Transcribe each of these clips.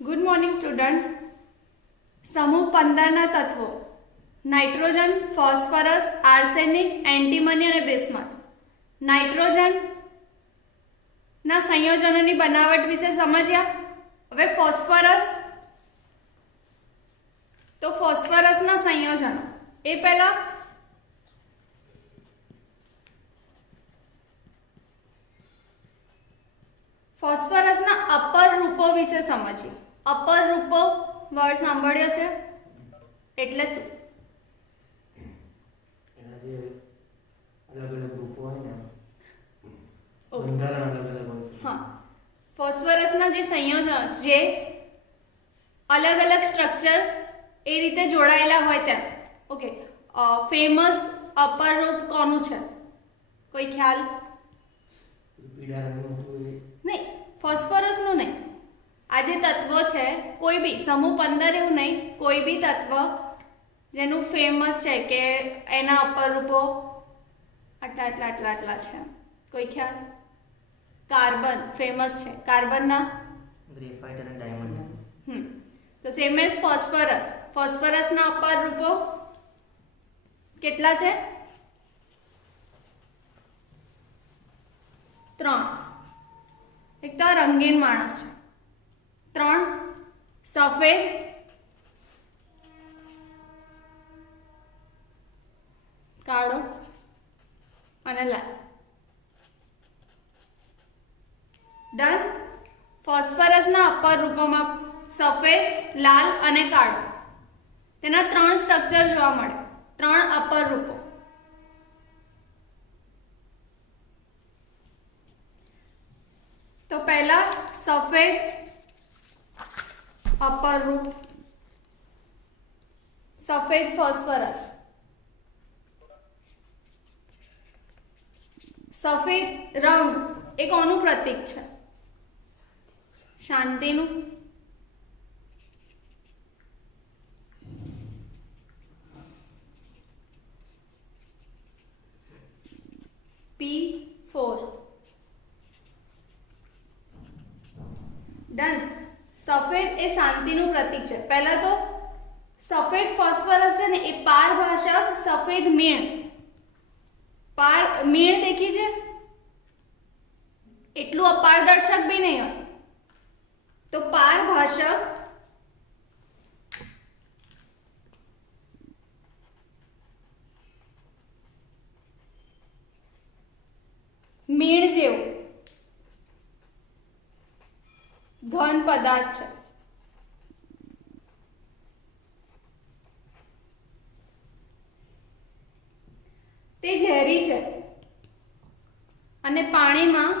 Good morning students. સમૂહ 15ના તત્વો nitrogen, phosphorus, arsenic, antimony અને બિસ્મથ. નાઇટ્રોજનના સંયોજનોની બનાવટ વિશે સમજ્યા. હવે ફોસ્ફરસના સંયોજનો એ પહેલા ફોસ્ફરસના અપર રૂપો વિશે સમજીએ. અપર રૂપો વર્ડ સાંભળ્યો છે એટલે શું? એના જે અલગ અલગ રૂપો હોય ને બંધારણ અલગ અલગ હોય. હા, ફોસ્ફરસના જે સંયોજન જે અલગ અલગ સ્ટ્રક્ચર એ રીતે જોડાયેલા હોય તેમ. ઓકે, ફેમસ અપર રૂપ કોનું છે? કોઈ ખ્યાલ? પીળા રંગનું હતું એ નહીં, ફોસ્ફરસનું નહીં. આ જે તત્વ છે કોઈ બી સમૂહ 15 એવું નહીં, કોઈ બી તત્વ જેનું ફેમસ છે કે એના અપર રૂપો આટલા આટલા આટલા આટલા છે. કોઈ ખ્યાલ? કાર્બન ફેમસ છે. કાર્બનના ગ્રેફાઇટ અને ડાયમંડ. તો સેમ એઝ ફોસ્ફરસના અપર રૂપો કેટલા છે? 3. એક તો રંગીન માણસ છે. 3 સફેદ, કાળો અને લાલ. ડન. ફોસ્ફરસના અપર રૂપોમાં સફેદ, લાલ અને કાળો, તેના 3 સ્ટ્રક્ચર જોવા મળે. 3 અપર રૂપો. તો પહેલા સફેદ અપર રૂપ, સફેદ ફોસ્ફરસ. સફેદ રંગ એ કોનું પ્રતીક છે? શાંતિનું. P4. ડન. સફેદ એ શાંતિનું પ્રતીક છે. પહેલા તો સફેદ ફોસ્ફરસ છે ને એ પારભાષક સફેદ મીણ. મીણ દેખી છે? એટલું અપારદર્શક બી નહીં હોય. તો પારભાષક મીણ જેવું ઘન પદાર્થ છે. તે ઝેરી છે અને પાણીમાં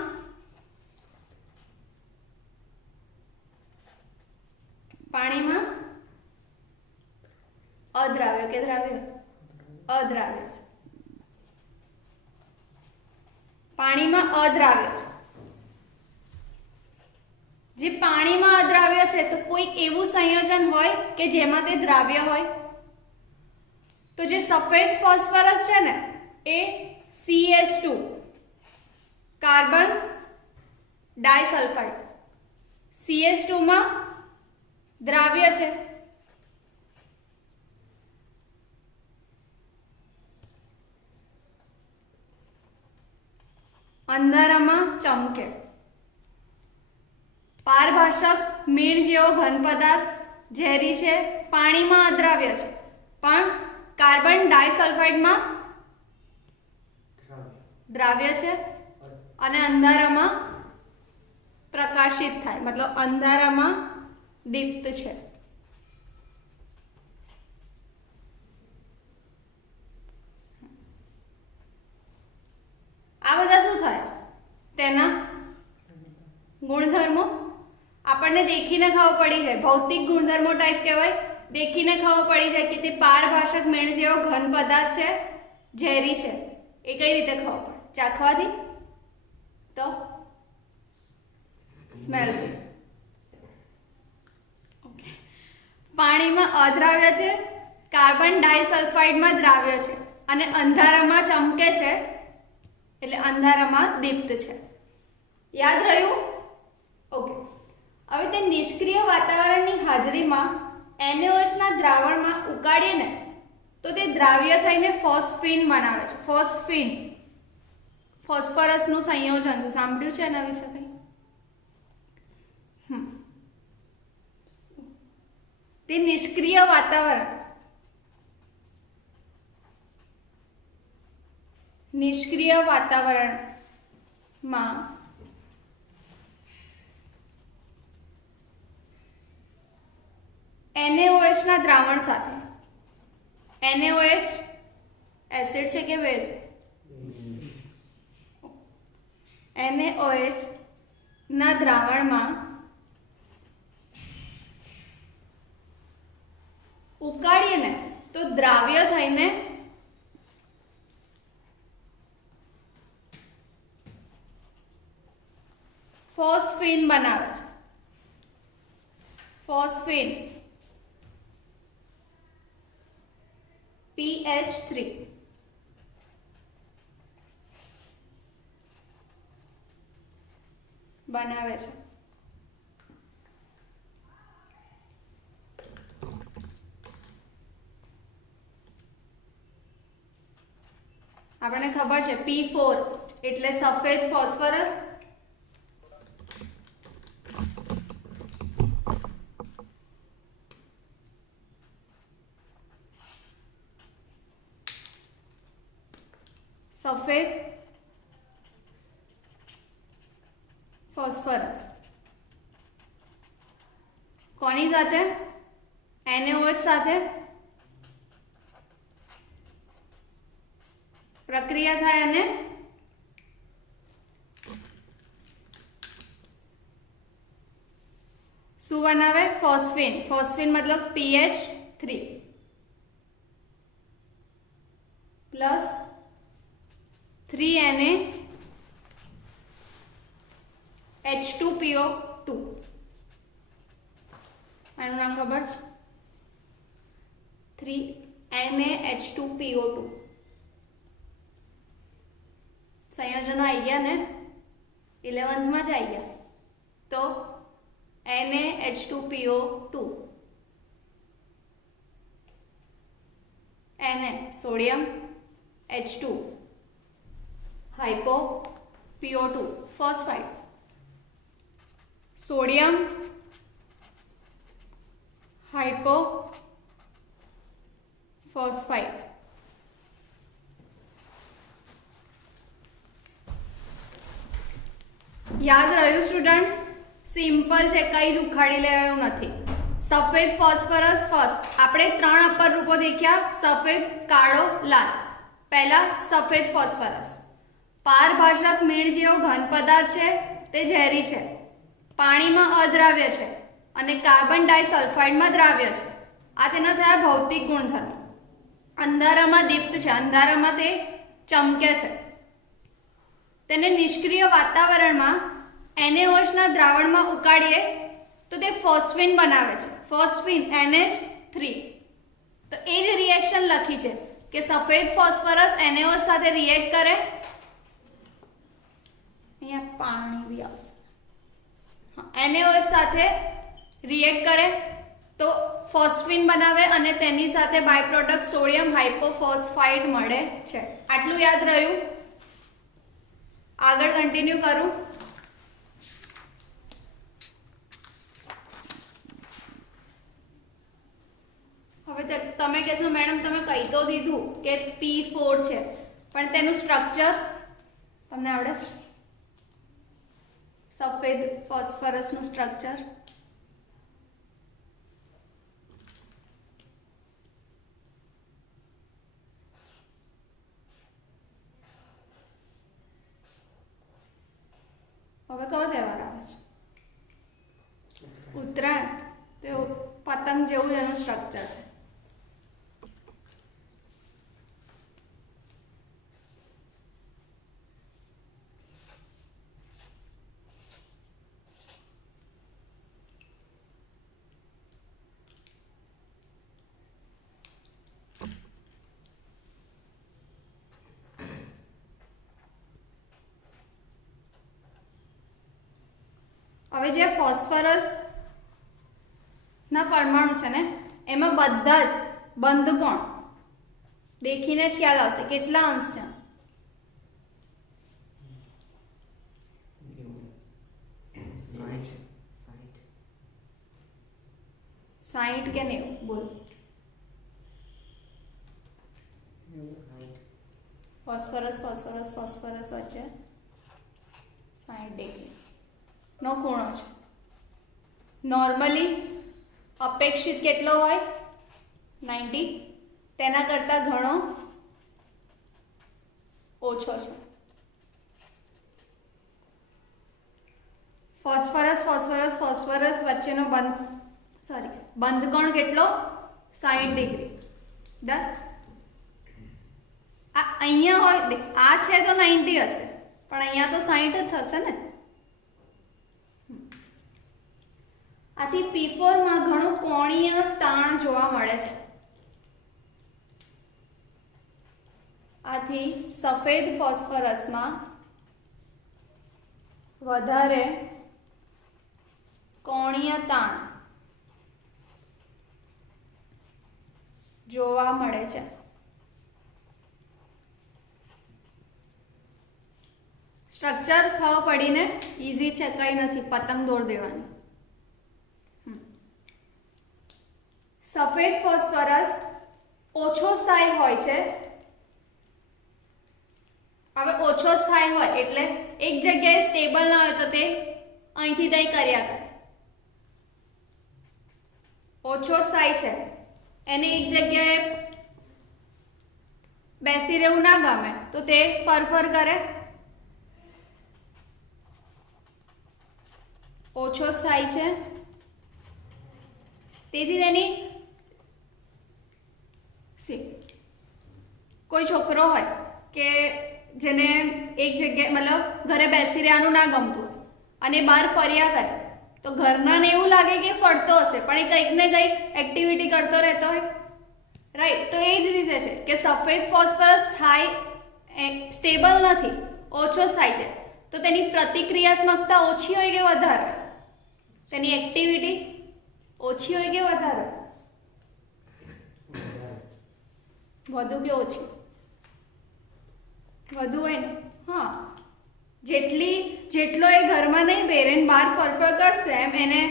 અદ્રાવ્ય કે દ્રાવ્ય? અદ્રાવ્ય છે. પાણીમાં અદ્રાવ્ય છે. જે પાણીમાં અદ્રાવ્ય છે તો કોઈ એવું સંયોજન હોય કે જેમાં તે દ્રાવ્ય હોય. તો જે સફેદ ફોસ્ફરસ છે ને એ CS2 કાર્બન ડાયસલ્ફાઇડ CS2 માં દ્રાવ્ય છે. અંધારામાં ચમકે. પારભાષક મીણ જેવો ઘન પદાર્થ, ઝેરી છે, પાણીમાં અદ્રાવ્ય છે, પણ કાર્બન ડાયસલ્ફાઇડમાં દ્રાવ્ય છે અને અંધારામાં પ્રકાશિત થાય, મતલબ અંધારામાં દીપ્ત છે. આ બધા શું થાય? તેના ગુણધર્મો. આપણને દેખીને ખબર પડી જાય. ભૌતિક ગુણધર્મો ટાઈપ કહેવાય. દેખીને ખબર પડી જાય કે તે પારભાષક મીણ જેવો ઘન પદાર્થ છે, ઝેરી છે. એ કઈ રીતે ખબર પડે? ચાખવાથી? તો સ્મેલથી. ઓકે. પાણીમાં અદ્રાવ્ય છે, કાર્બન ડાયસલ્ફાઇડમાં દ્રાવ્ય છે અને અંધારામાં ચમકે છે, એટલે અંધારામાં દીપ્ત છે. યાદ રહ્યું? ઓકે. હવે તે તે નિષ્ક્રિય વાતાવરણની હાજરીમાં NaOH ના દ્રાવણમાં ઉકાળીએ ને તો તે દ્રાવ્ય થઈને ફોસ્ફીન બનાવે છે. ફોસ્ફીન ફોસ્ફરસનું સંયોજન છે. સાંભળ્યું છે એના વિશે કંઈ? તે નિષ્ક્રિય વાતાવરણમાં NaOH ના દ્રાવણ સાથે, NaOH એસિડ છે કે બેઝ? NaOH ના દ્રાવણમાં ઉકાળીએ ને તો દ્રાવ્ય થઈને ફોસ્ફીન બનાવે છે. ફોસ્ફીન PH3 બનાવે છે. આપણને ખબર છે P4 એટલે સફેદ ફોસ્ફરસ, સફેદ ફોસ્ફરસ કોની સાથે? NaOH સાથે પ્રક્રિયા થાય અને શું બનાવે? ફોસ્ફીન. ફોસ્ફીન મતલબ PH3 પ્લસ 3NaH2PO2. આનું નામ ખબર છે? 3NaH2PO2 સંયોજનો આવી ગયા ને 11th માં જ આવી ગયા. તો NaH2PO2 Na sodium H2 hypo PO2 phosphide, sodium hypo phosphide. યાદ રહ્યું સ્ટુડન્ટ્સ? સિમ્પલ છે, કંઈ જ ઉખાડી લેવાનું નથી. સફેદ ફોસ્ફરસ ફર્સ્ટ. આપણે 3 અપર રૂપો દેખ્યા: સફેદ, કાળો, લાલ. પહેલા સફેદ ફોસ્ફરસ પારભાષક મીણ જેવો ઘન પદાર્થ છે, તે ઝેરી છે, પાણીમાં અદ્રાવ્ય છે અને કાર્બન ડાયસલ્ફાઇડમાં દ્રાવ્ય છે. આ તેના થયા ભૌતિક ગુણધર્મો. અંધારામાં દીપ્ત છે, અંધારામાં તે ચમકે છે. તેને નિષ્ક્રિય વાતાવરણમાં NaOH ના દ્રાવણમાં ઉકાળીએ તો તે ફોસ્ફીન બનાવે છે. Phosphine NH3. તો એ જ રિએક્શન લખી છે કે સફેદ ફોસ્ફરસ NaOH સાથે રિએક્ટ કરે, અહીંયા પાણી બી આવશે, NaOH સાથે રિએક્ટ કરે તો ફોસ્ફીન બનાવે અને તેની સાથે બાય પ્રોડક્ટ સોડિયમ હાઇપોફોસ્ફાઇડ મળે છે. આટલું યાદ રહ્યું? આગળ કન્ટિન્યુ કરું. હવે તમે કહેશો મેડમ તમે કહી તો દીધું કે P4 છે, પણ તેનું સ્ટ્રક્ચર તમને આવડે છે? સફેદ ફોસ્ફરસનું સ્ટ્રક્ચર હવે કયો તહેવાર આવે છે? ઉત્તરાયણ. તો પતંગ જેવું એનું સ્ટ્રક્ચર છે. હવે જે ફોસ્ફરસ ના પરમાણુ છે ને એમાં બધા જ બંધ કોણ દેખીને જ ખ્યાલ આવશે કેટલા અંશ છે. સાઠ 60 કે 90 બોલો. ફોસ્ફરસ વચ્ચે 60 ડિગ્રી નો ખૂણો છે. નોર્મલી અપેક્ષિત કેટલો હોય 90, તેના કરતાં ઘણો ઓછો છે. ફોસ્ફરસ વચ્ચેનો બંધ કોણ કેટલો 60 ડિગ્રી. ડન. આ અહીંયા હોય આ છે તો 90 હશે પણ અહીંયા તો 60 જ થશે ને. આથી P4 માં ઘણું કોણીય તાણ જોવા મળે છે. આથી સફેદ ફોસ્ફરસમાં વધારે કોણીય તાણ જોવા મળે છે. સ્ટ્રક્ચર ખબર પડીને ઈઝી છે, કંઈ નથી, પતંગ દોડ દેવાની. સફેદ ફોસ્ફરસ ઓછો સ્થાયી હોય છે. હવે ઓછો સ્થાયી હોય એટલે એક જગ્યાએ સ્ટેબલ ના હોય તો તે અહીંથી ત્યાં કર્યા કરે. ઓછો સ્થાયી છે એને એક જગ્યાએ બેસી રહેવું ના ગમે તો તે ફરફર કરે. ઓછો સ્થાયી છે તેથી તેની કોઈ છોકરો હોય કે જેને એક જગ્યાએ મતલબ ઘરે બેસી રહેવાનું ના ગમતું હોય અને બહાર ફર્યા કરે તો ઘરનાને એવું લાગે કે ફરતો હશે પણ એ કંઈક ને કંઈક એક્ટિવિટી કરતો રહેતો હોય. રાઈટ. તો એ જ રીતે છે કે સફેદ ફોસ્ફરસ સ્ટેબલ નથી, ઓછો થાય છે તો તેની પ્રતિક્રિયાત્મકતા ઓછી હોય કે વધારે, તેની એક્ટિવિટી ઓછી હોય કે વધારે, વધુ કે ઓછી? વધુ હોય ને. હા, જેટલો એ ઘરમાં નહીં બેરેન બહાર ફરફર કરશે એમ એને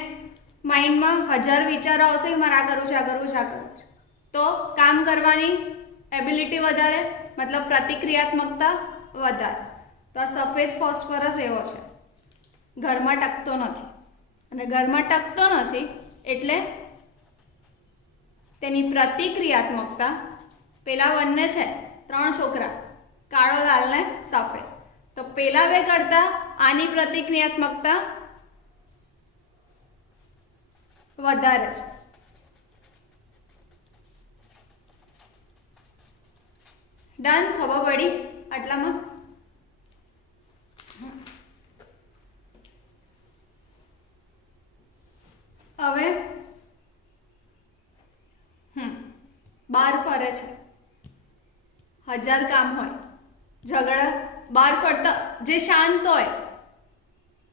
માઇન્ડમાં 1000 વિચારો આવશે કે મારે આ કરવું છે, આ કરવું છે, આ કરવું છે, તો કામ કરવાની એબિલિટી વધારે, મતલબ પ્રતિક્રિયાત્મકતા વધારે. તો આ સફેદ ફોસ્ફરસ એવો છે, ઘરમાં ટકતો નથી અને ઘરમાં ટકતો નથી એટલે તેની પ્રતિક્રિયાત્મકતા પેલા બંને છે 3 છોકરા, કાળો, લાલ ને સફેદ, તો પેલા બે કરતા આની પ્રતિક્રિયાત્મકતા વધારે છે. ડન. ખબર પડી આટલામાં? હવે બહાર ફરે છે, 1000 કામ હોય, ઝઘડા, બહાર ફરતા જે શાંત હોય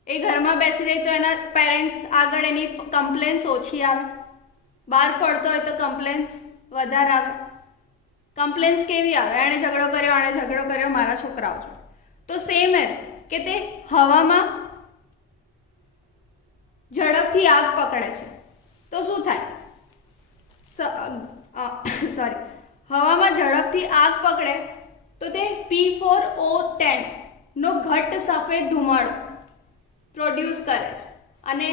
એ ઘરમાં બેસી રહી તો એના પેરેન્ટ્સ આગળ એની કમ્પ્લેન્સ ઓછી આવે, બહાર ફરતો હોય તો કમ્પ્લેન્સ વધારે આવે. કમ્પ્લેન્સ કેવી આવે? એણે ઝઘડો કર્યો મારા છોકરાઓ જોડે. તો સેમ જ કે તે હવામાં ઝડપથી આગ પકડે છે તો શું થાય? હવામાં ઝડપથી આગ પકડે તો તે P4O10 નો ઘટ્ટ સફેદ ધુમાડો પ્રોડ્યુસ કરે છે અને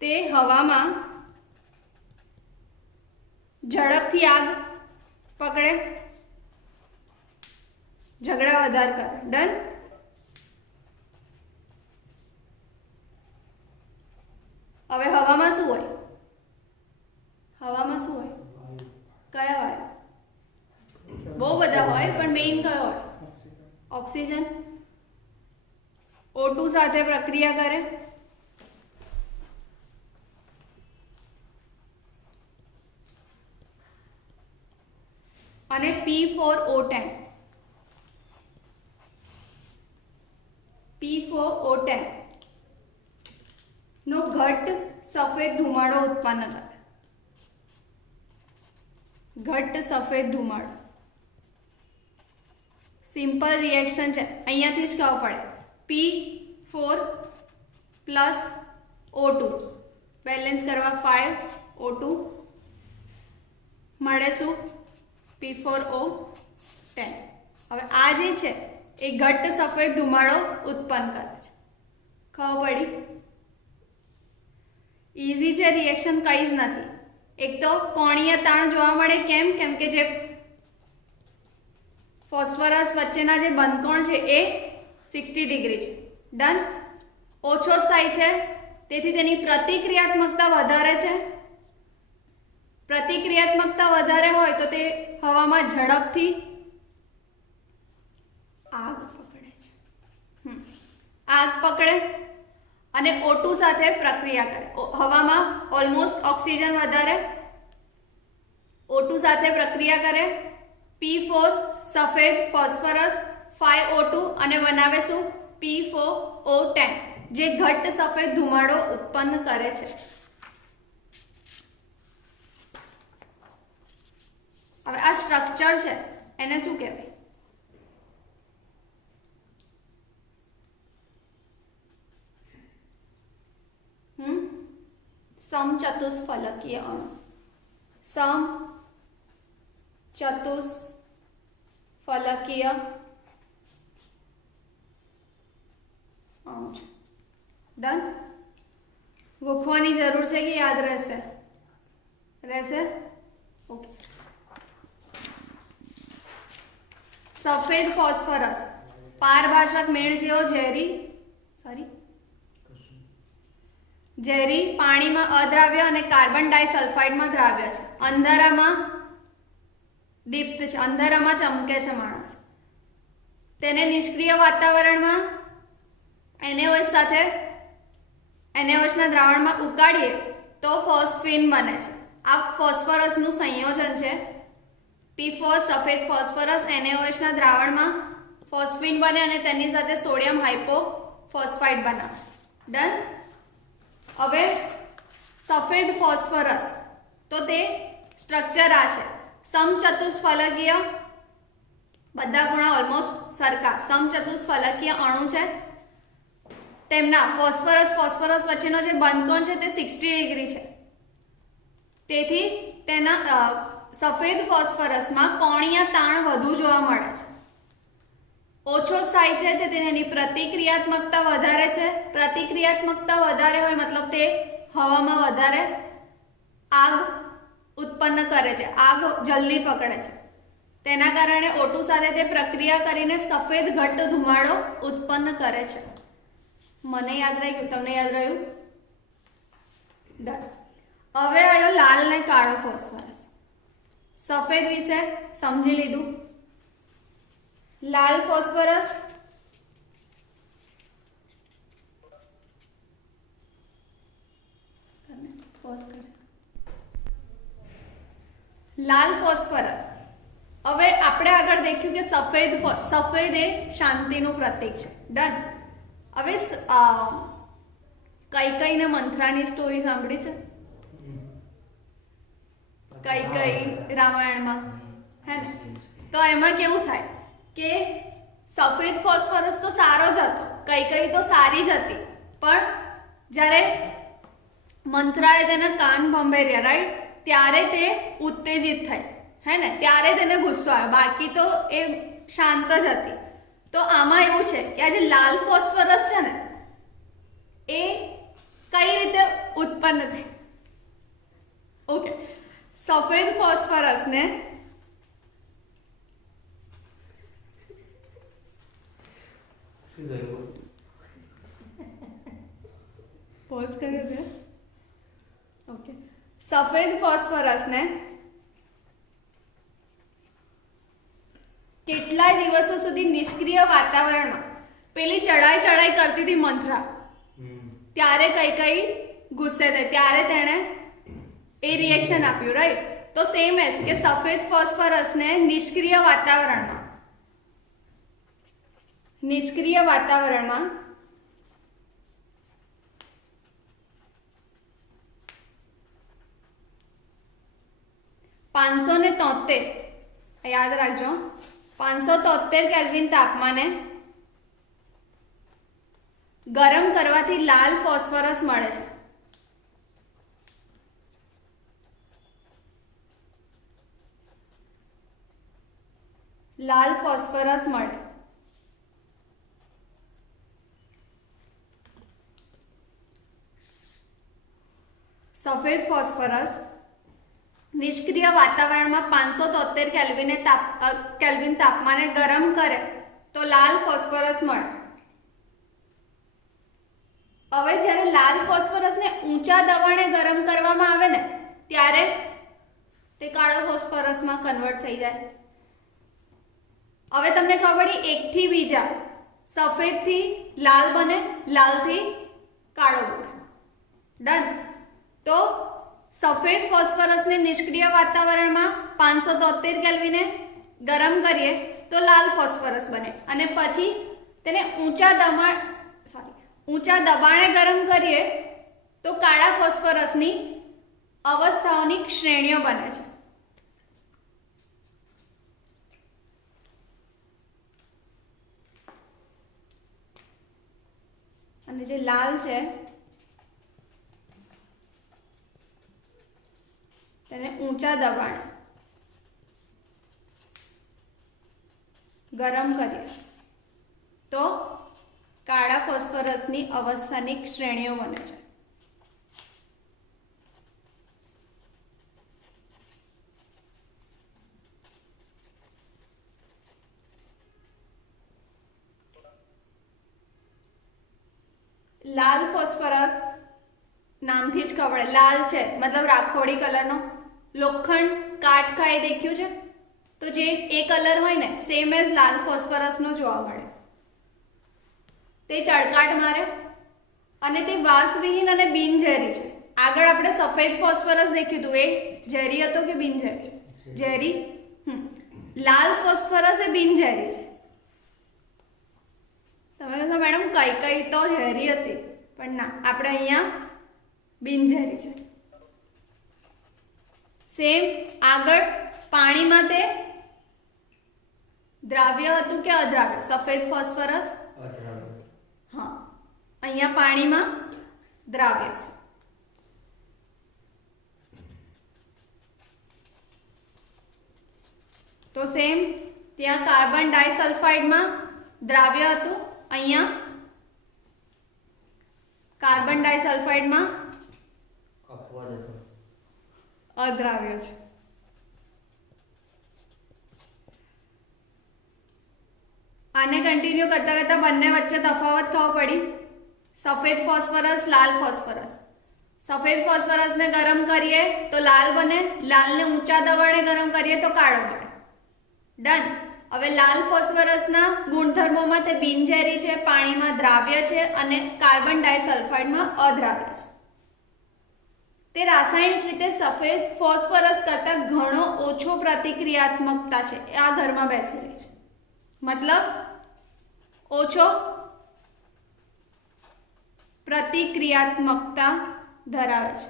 તે હવામાં ઝડપથી આગ પકડે, ઝઘડા વધારે કરે. ડન. હવે હવામાં શું હોય? કયા વાયુ? બહુ બધા હોય પણ મેઇન કયો હોય? ઓક્સિજન. O2 સાથે પ્રક્રિયા કરે અને P4O10 P4O10 નો ઘટ્ટ સફેદ ધુમાડો ઉત્પન્ન કરે. ઘટ્ટ સફેદ ધુમાડો. સિમ્પલ રિએક્શન છે, અહીંયાથી જ ખબર પડે. P4 પ્લસ O2 બેલેન્સ કરવા 5O2 મળે શું? P4O10. હવે આ જે છે એ ઘટ્ટ સફેદ ધુમાડો ઉત્પન્ન કરે છે. ખબર પડી? ઇઝી છે, રિએક્શન કંઈ જ નથી. એક તો કોણીય તાણ જોવા મળે. કેમ કે જે ફોસ્ફરસ વચ્ચેના જે બંધકોણ છે એ 60 ડિગ્રી છે. ડન. ઓછો સ્થાયી છે તેથી તેની પ્રતિક્રિયાત્મકતા વધારે છે. પ્રતિક્રિયાત્મકતા વધારે હોય તો તે હવામાં ઝડપથી આગ પકડે છે. આગ પકડે અને O2 સાથે પ્રક્રિયા કરે. હવામાં ઓલમોસ્ટ ઓક્સિજન વધારે, O2 સાથે પ્રક્રિયા કરે. P4 સફેદ ફોસ્ફરસ, 5O2 અને બનાવે શું? P4O10 જે ઘટ્ટ સફેદ ધુમાડો ઉત્પન્ન કરે છે. હવે આ સ્ટ્રક્ચર છે એને શું કહેવાય? સમચતુષ્ફલકીય અણુ. સમચતુષ્ફલકીય અણુ છે. ડન. ગોખવાની જરૂર છે કે યાદ રહેશે? ઓકે. સફેદ ફોસ્ફરસ પારભાષક મેળ જેવો ઝેરી પાણીમાં અદ્રાવ્ય અને કાર્બન ડાઇસલ્ફાઇડમાં દ્રાવ્ય છે. અંધારામાં દીપ્ત છે, અંધારામાં ચમકે છે માણસ. તેને નિષ્ક્રિય વાતાવરણમાં NaOH સાથે NaOHના દ્રાવણમાં ઉકાળીએ તો ફોસ્ફીન બને છે. આ ફોસ્ફરસનું સંયોજન છે. P4 સફેદ ફોસ્ફરસ NaOHના દ્રાવણમાં ફોસ્ફીન બને અને તેની સાથે સોડિયમ હાઇપોફોસ્ફાઇડ બનાવે. ડન. હવે સફેદ ફોસ્ફરસ તો તે સ્ટ્રક્ચર આ છે. સમચતુષ્ફલકીય, બધા ગુણા ઓલમોસ્ટ સરખા. સમચતુષ્ફલકીય અણુ છે. તેમના ફોસ્ફરસ વચ્ચેનો જે બંધકોણ છે તે 60 ડિગ્રી છે. તેથી તેના સફેદ ફોસ્ફરસમાં કોણીય તાણ વધુ જોવા મળે છે. ઓછો સ્થાયી છે તે તેની પ્રતિક્રિયાત્મકતા વધારે છે. પ્રતિક્રિયાત્મકતા વધારે હોય મતલબ તે હવામાં વધારે આગ ઉત્પન્ન કરે છે. આગ જલ્દી પકડે છે. તેના કારણે O2 સાથે તે પ્રક્રિયા કરીને સફેદ ઘટ્ટ ધુમાડો ઉત્પન્ન કરે છે. મને યાદ રહી ગયું? તમને યાદ રહ્યું? ડન. હવે આવ્યો લાલ ને કાળો ફોસ્ફરસ. સફેદ વિશે સમજી લીધું. લાલ ફોસ્ફરસ હવે આપણે આગળ દેખ્યું કે સફેદ એ શાંતિનું પ્રતીક છે. ડન. હવે કઈ ને મંથરાની સ્ટોરી સાંભળી છે? કઈ રામાયણમાં હે ને? તો એમાં કેવું થાય કે સફેદ ફોસ્ફરસ તો સારો જ હતો, કઈ તો સારી જ હતી, પણ જ્યારે મંથરાએ તેના કાન ભંભેર્યા, રાઈટ, ત્યારે તે ઉત્તેજિત થઈ, હે ને? ત્યારે તેને ગુસ્સો આવ્યો. બાકી તો એ શાંત જ હતી. તો આમાં એવું છે કે આ જે લાલ ફોસ્ફરસ છે ને એ કઈ રીતે ઉત્પન્ન થાય? ઓકે, સફેદ ફોસ્ફરસને પોઝ કર્યો છે. ઓકે, સફેદ ફોસ્ફરસને કેટલાય દિવસો સુધી નિષ્ક્રિય વાતાવરણમાં પેલી ચડાઈ કરતી હતી મંથરા, ત્યારે કઈ ગુસ્સે થઈ, ત્યારે તેણે એ રિએક્શન આપ્યું, રાઈટ? તો સેમ એસ કે સફેદ ફોસ્ફરસને નિષ્ક્રિય વાતાવરણમાં 573 યાદ રાખજો 573 કેલ્વિન તાપમાને ગરમ કરવાથી લાલ ફોસ્ફરસ મળે છે. લાલ ફોસ્ફરસ મળે. સફેદ ફોસ્ફરસ નિષ્ક્રિય વાતાવરણમાં 573 કેલ્વિન તાપમાને ગરમ કરે તો લાલ ફોસ્ફરસ મળે. હવે જ્યારે લાલ ફોસ્ફરસને ઊંચા દબાણે ગરમ કરવામાં આવે ને ત્યારે તે કાળો ફોસ્ફરસમાં કન્વર્ટ થઈ જાય. હવે તમને ખબર પડી એકથી બીજા, સફેદથી લાલ બને, લાલથી કાળો બને. ડન. તો સફેદ ફોસ્ફરસને નિષ્ક્રિય વાતાવરણમાં 573 કેલ્વિને ગરમ કરીએ તો લાલ ફોસ્ફરસ બને અને પછી તેને ઊંચા દબાણે ગરમ કરીએ તો કાળા ફોસ્ફરસની અવસ્થાઓની શ્રેણીઓ બને છે. અને જે લાલ છે તેને ઊંચા દબાણે ગરમ કરીએ તો કાળા ફોસ્ફરસની અવસ્થાનિક શ્રેણીઓ બને છે. લાલ ફોસ્ફરસ નામથી જ ખબર, લાલ છે મતલબ રાખોડી કલરનો. લોખંડ કાટ ખાઈ દેખ્યું છે તો જે એ કલર હોય ને સેમ એઝ લાલ ફોસ્ફરસનો જોવા મળે. તે ચળકાટ મારે અને તે વાસવિહીન અને બિનઝેરી છે. આગળ આપણે સફેદ ફોસ્ફરસ દેખ્યું હતું, એ ઝેરી હતો કે બિનઝેરી? ઝેરી. લાલ ફોસ્ફરસ એ બિનઝેરી છે. તમે કહેશો મેડમ કઈ કઈ તો ઝેરી હતી, પણ ના, આપણે અહીંયા બિનઝેરી છે. સેમ આગળ પાણીમાં તે દ્રાવ્ય હતું કે અદ્રાવ્ય? સફેદ ફોસ્ફરસ હા, અહીંયા પાણીમાં દ્રાવ્ય છે. તો સેમ ત્યાં કાર્બન ડાઇસલ્ફાઇડમાં દ્રાવ્ય હતું, અહીંયા કાર્બન ડાઇસલ્ફાઇડમાં અદ્રાવ્ય છે. આને કન્ટિન્યુ કરતા કરતા બંને વચ્ચે તફાવત ખબર પડી. સફેદ ફોસ્ફરસ, લાલ ફોસ્ફરસ. સફેદ ફોસ્ફરસને ગરમ કરીએ તો લાલ બને, લાલને ઊંચા દબાણે ગરમ કરીએ તો કાળો બને. ડન. હવે લાલ ફોસ્ફરસના ગુણધર્મોમાં તે બિનઝેરી છે, પાણીમાં દ્રાવ્ય છે અને કાર્બન ડાઇસલ્ફાઇડમાં અદ્રાવ્ય છે. તે રાસાયણિક રીતે સફેદ ફોસ્ફરસ કરતાં ઘણો ઓછો પ્રતિક્રિયાત્મકતા છે. આ ઘરમાં બેસી રહી છે, મતલબ ઓછો પ્રતિક્રિયાત્મકતા ધરાવે છે.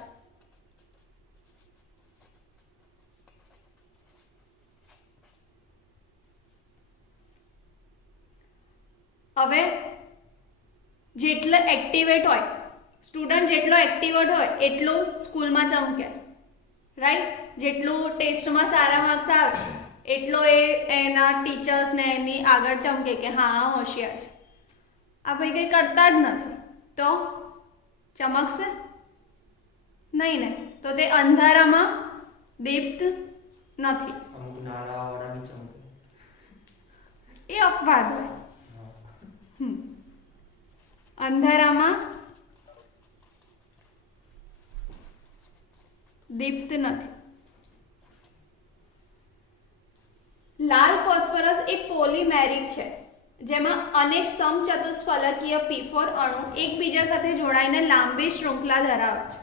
હવે જેટલો એક્ટિવેટ હોય સ્ટુડન્ટ, જેટલો એક્ટિવેટ હોય એટલું સ્કૂલમાં ચમકે, રાઈટ? જેટલું ટેસ્ટમાં સારા માર્ક્સ આવે એટલો એ એના ટીચર્સને એની આગળ ચમકે કે હા હોશિયાર છે. આ ભાઈ કંઈ કરતા જ નથી તો ચમકશે નહીં ને? તો તે અંધારામાં દીપ્ત નથી. એ અપવાદ હોય. અંધારામાં દીપ્ત નથી. લાલ ફોસ્ફરસ એ પોલિમેરિક છે, જેમાં અનેક સમચતુષ્ફલકીય P4 અણુ એકબીજા સાથે જોડાઈને લાંબી શૃંખલા ધરાવે છે.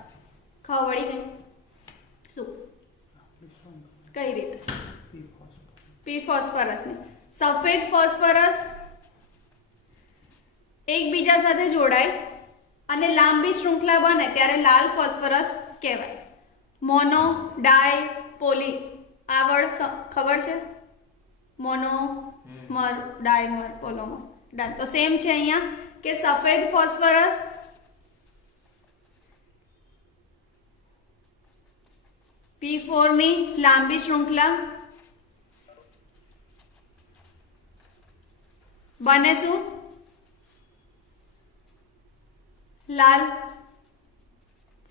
ખબર પડી ગઈ? શું? કઈ રીતે? P ફોસ્ફરસની. સફેદ ફોસ્ફરસ એકબીજા સાથે જોડાય અને લાંબી શૃંખલા બને ત્યારે લાલ ફોસ્ફરસ કહેવાય. મોનો, ડાય, પોલી આ વર્ડ ખબર છે? Monomer, dimer, પોલોમર. ડન. તો સેમ છે અહીંયા કે સફેદ ફોસ્ફરસ P4 ની લાંબી શૃંખલા બને શું? લાલ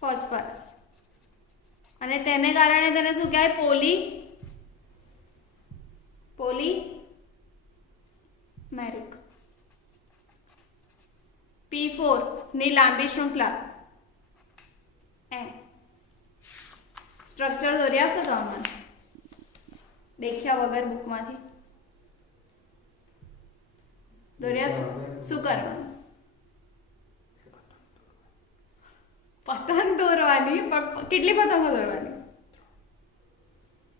ફોસ્ફરસ. અને તેને કારણે તેને શું કહેવાય? પોલીમેરિક. P4 ની લાંબી શૃંખલા N. સ્ટ્રક્ચર દોરી આવશે તો આમાં દેખ્યા વગર બુકમાંથી દોરી આપશે. શું કરવાનું? પતંગ દોરવાની. પણ કેટલી પતંગો દોરવાની?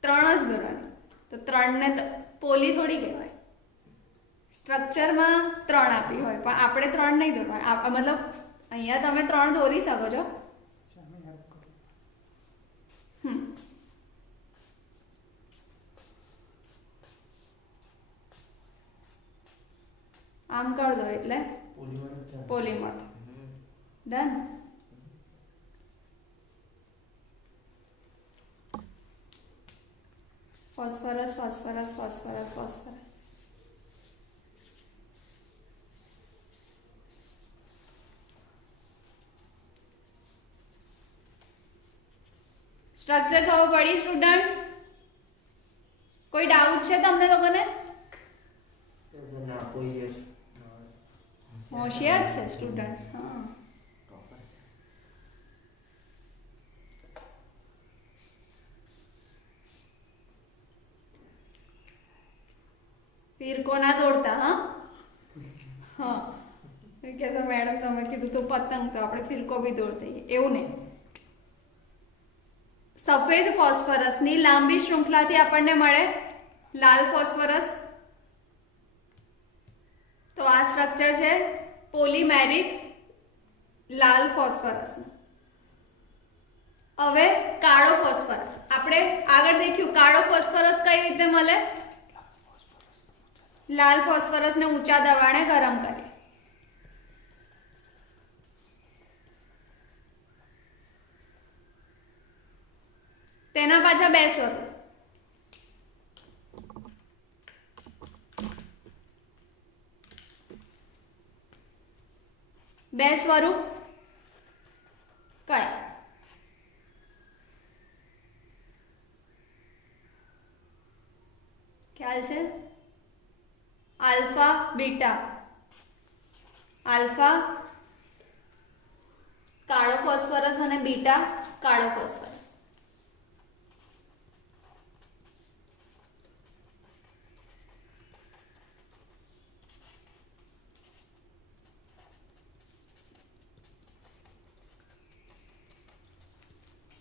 3 જ દોરવાની. તો 3 ને પોલી થોડી કહેવાય. સ્ટ્રક્ચરમાં 3 આપી હોય પણ આપણે 3 નહીં દોરવા. મતલબ અહીંયા તમે 3 દોરી શકો છો. આમ કર દો એટલે polymer. Done. Phosphorus phosphorus phosphorus phosphorus. Structure ખબર પડી સ્ટુડન્ટ્સ? કોઈ ડાઉટ છે તમને લોકોને? હોશિયાર છે સ્ટુડન્ટ્સ. હા, ફિરકો ના દોડતા. હા, કે મેડમ તમે કીધું તો પતંગ, તો આપણે ફિરકો બી દોડતા. એવું નહીં. સફેદ ફોસ્ફરસની લાંબી શૃંખલાથી આપણને મળે લાલ ફોસ્ફરસ. તો આ સ્ટ્રક્ચર છે પોલીમેરિક લાલ ફોસ્ફરસ. હવે કાળો ફોસ્ફરસ આપણે આગળ દેખ્યું. કાળો ફોસ્ફરસ કઈ રીતે મળે? લાલ ફોસ્ફરસને ઊંચા દબાણે ગરમ કરીએ. તેના પાછા 2 સ્વરૂપ. કઈ? ખ્યાલ છે? Alpha beta. આલ્ફા કાળો ફોસ્ફરસ અને બીટા કાળો ફોસ્ફરસ.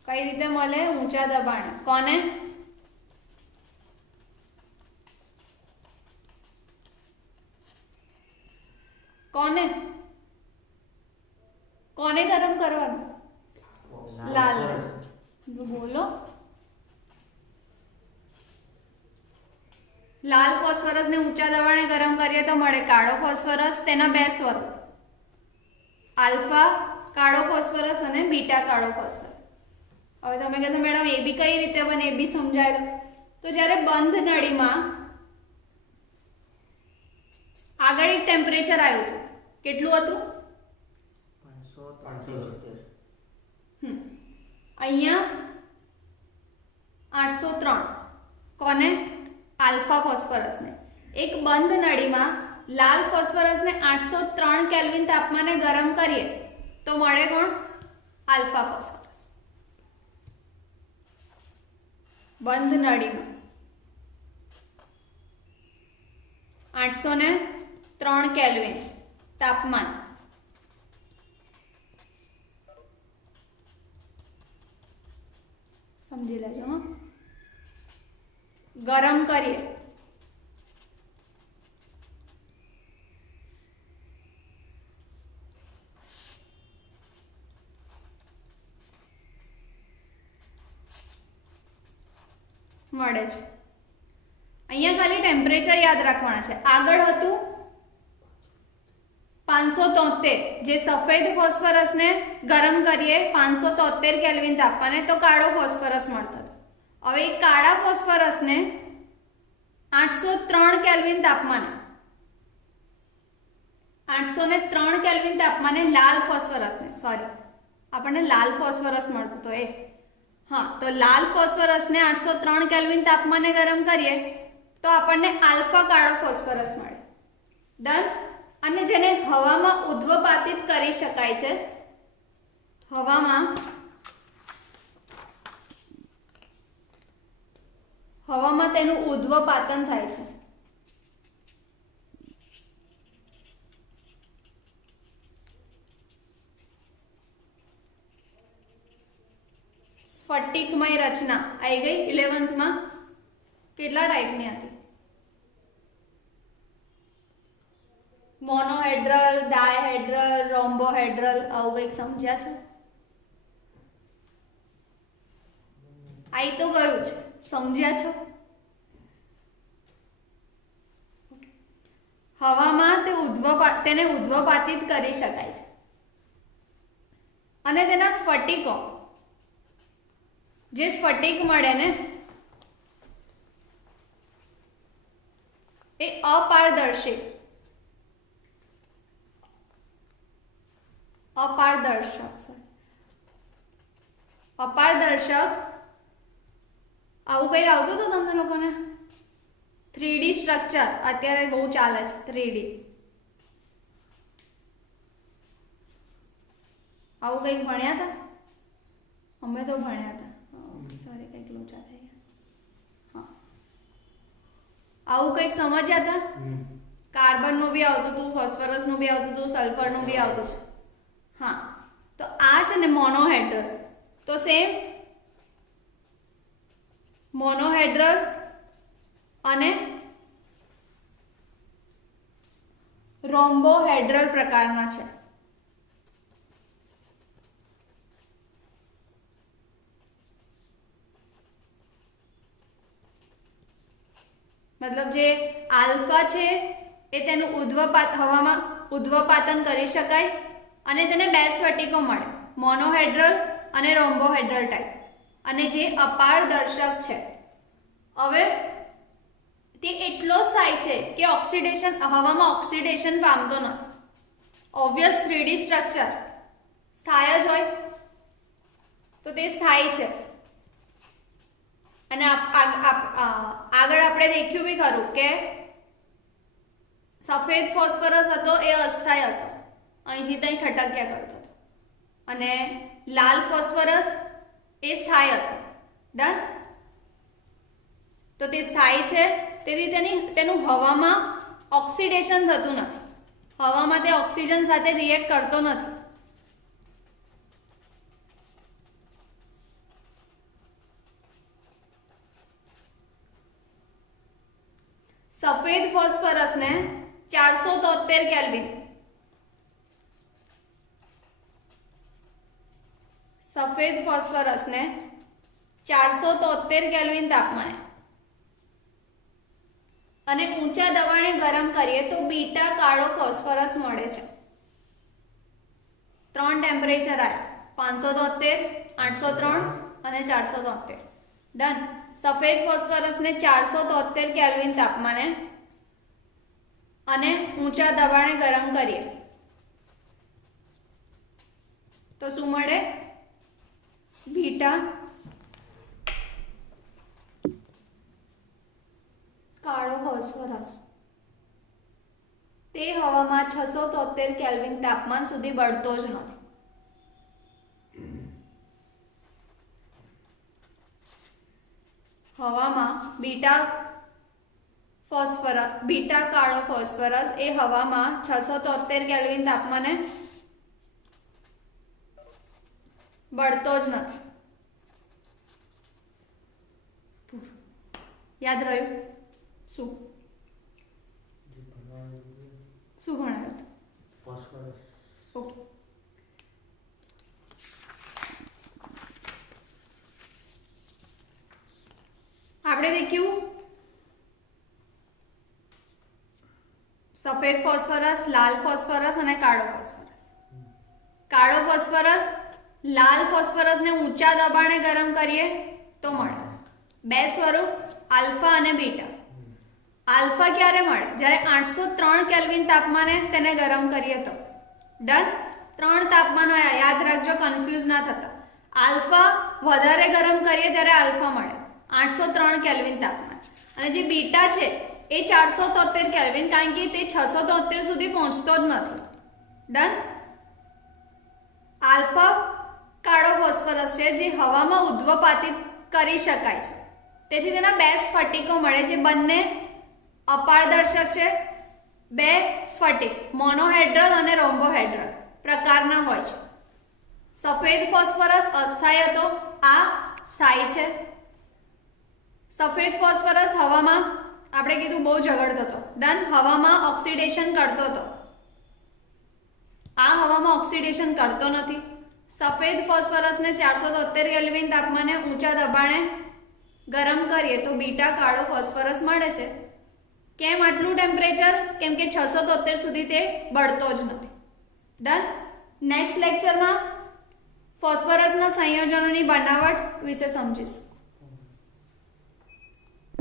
કઈ રીતે મળે? ઊંચા દબાણ. કોને? કોને કોને ગરમ કરવાનું? લાલ. બોલો. લાલ ફોસ્ફરસ ને ઊંચા દબાણે ગરમ કરીએ તો મળે કાળો ફોસ્ફરસ. તેના 2 સ્વરૂપ, આલ્ફા કાળો ફોસ્ફરસ અને બીટા કાળો ફોસ્ફરસ. હવે તમે કહેશો મેડમ એ બી કઈ રીતે બને? એ બી સમજાય દો. તો જ્યારે બંધ નળીમાં આગળ એક ટેમ્પરેચર આવ્યું હતું. કેટલું હતું? 573. અહીંયા 803. કોને? આલ્ફા ફોસ્ફરસને. એક બંધ નળીમાં લાલ ફોસ્ફરસને 803 કેલ્વિન તાપમાને ગરમ કરીએ તો મળે કોણ? Alpha phosphorus. બંધ નળીમાં 803 કેલ્વિન તાપમાન. સમજી લેજો. હા, ગરમ કરીએ મળે છે. અહીંયા ખાલી ટેમ્પરેચર યાદ રાખવાના છે. આગળ હતું 573, જે સફેદ ફોસ્ફરસને ગરમ કરીએ 573 કેલ્વિન તાપમાને તો કાળો ફોસ્ફરસ મળતો હતો. હવે કાળા ફોસ્ફરસને 803 કેલ્વિન તાપમાને 803 કેલ્વિન તાપમાને લાલ ફોસ્ફરસને આપણને લાલ ફોસ્ફરસ મળતું તો તો લાલ ફોસ્ફરસને 803 કેલ્વિન તાપમાને ગરમ કરીએ તો આપણને આલ્ફા કાળો ફોસ્ફરસ મળે. ડન. અને જેને હવામાં ઉદ્વપાતિત કરી શકાય છે, હવામાં તેનું ઉદ્વપાતન થાય છે. સ્ફટિકમય રચના આવી ગઈ 11th માં. કેટલા ટાઈપની હતી? મોનોહેડ્રલ, ડાયહેડ્રલ, રોમ્બોહેડ્રલ, આવું કંઈક સમજ્યા છો? આઈ તો ગયું છે, સમજ્યા છો? હવામાં તેને ઉદ્વપાતિત કરી શકાય છે અને તેના સ્ફટિકો, જે સ્ફટિક મળે ને એ અપારદર્શક આવું કઈ આવતું હતું તમને લોકોને? 3D સ્ટ્રક્ચર અત્યારે બહુ ચાલે છે. 3D આવું કંઈક ભણ્યા હતા? અમે તો ભણ્યા હતા. સોરી, કંઈક લોચા થઈ ગયા. આવું કંઈક સમજ્યા હતા? કાર્બનનું બી આવતું હતું, ફોસ્ફરસનું બી આવતું હતું, સલ્ફરનું બી આવતું હતું. તો આ છે ને મોનોહેડ્રલ. તો સેમ મોનોહેડ્રલ અને રોમ્બોહેડ્રલ પ્રકારના છે. મતલબ જે આલ્ફા છે એ તેનું હવામાં ઉદ્વપાતન કરી શકાય અને તેને બે સ્ફટિકો મળે, મોનોહેડ્રલ અને રોમ્બોહેડ્રલ ટાઈપ. અને જે અપારદર્શક છે, હવે તે એટલો જ થાય છે કે હવામાં ઓક્સિડેશન પામતો નથી. ઓબ્વિયસ 3D સ્ટ્રક્ચર સ્થાય જ હોય તો તે સ્થાયી છે. અને આગળ આપણે દેખ્યું બી ખરું કે સફેદ ફોસ્ફરસ હતો એ અસ્થાયી હતો, અહીંથી ત્યાં છટક્યા કરતો હતો. અને લાલ ફોસ્ફરસ એ સ્થાયી હતો. ડન. તો તે સ્થાયી છે, તેથી તેનું હવામાં ઓક્સિડેશન થતું નથી. હવામાં તે ઓક્સિજન સાથે રિએક્ટ કરતો નથી. સફેદ ફોસ્ફરસને 473 કેલ્વિન તાપમાને અને ઊંચા દબાણે ગરમ કરીએ તો બીટા કાળો ફોસ્ફરસ મળે છે. 3 ટેમ્પરેચર આવ્યા, 573, 803 અને 473. ડન. સફેદ ફોસ્ફરસને 473 કેલ્વિન તાપમાને અને ઊંચા દબાણે ગરમ કરીએ તો શું મળે? બીટા કાળો ફોસ્ફરસ. તે હવામાં 673 કેલ્વિન તાપમાન સુધી બળતો જ નથી. હવામાં બીટા કાળો ફોસ્ફરસ એ હવામાં 673 કેલ્વિન તાપમાને બળતો જ નથી. યાદ રહ્યું? શું ભણાયું હતું? ફોસ્ફરસ. ઓકે. આપણે સફેદ ફોસ્ફરસ, લાલ ફોસ્ફરસ અને કાળો ફોસ્ફરસ. કાળો ફોસ્ફરસ લાલ ફોસ્ફરસને ઊંચા દબાણે ગરમ કરીએ તો મળે. બે સ્વરૂપ આલ્ફા અને બીટા. આલ્ફા ક્યારે મળે? જ્યારે 803 કેલ્વિન તાપમાને તેને ગરમ કરીએ તો. ડન. 3 તાપમાન યાદ રાખજો, કન્ફ્યુઝ ના થતા. આલ્ફા વધારે ગરમ કરીએ ત્યારે આલ્ફા મળે 803 કેલ્વિન તાપમાન. અને જે બીટા છે એ 473 કેલ્વિન, કારણ કે તે 673 સુધી પહોંચતો જ નથી. ડન. આલ્ફા કાળો ફોસ્ફરસ છે જે હવામાં ઉદ્વપાતિત કરી શકાય છે, તેથી તેના બે સ્ફટિકો મળે છે. બંને અપારદર્શક છે. બે સ્ફટિક મોનોહેડ્રલ અને રોમ્બોહેડ્રલ પ્રકારના હોય છે. સફેદ ફોસ્ફરસ અસ્થાયી હતો, આ સ્થાયી છે. સફેદ ફોસ્ફરસ હવામાં આપણે કીધું બહુ ઝઘડતો હતો. ડન. હવામાં ઓક્સિડેશન કરતો હતો, આ હવામાં ઓક્સિડેશન કરતો નથી. સફેદ ફોસ્ફરસને 473 કેલ્વિન તાપમાને ઊંચા દબાણે ગરમ કરીએ તો બીટા કાળો ફોસ્ફરસ મળે છે. કેમ આટલું ટેમ્પરેચર? કેમ કે 673 સુધી તે બળતો જ નથી. ડન. નેક્સ્ટ લેક્ચરમાં ફોસ્ફરસના સંયોજનોની બનાવટ વિશે સમજીશું.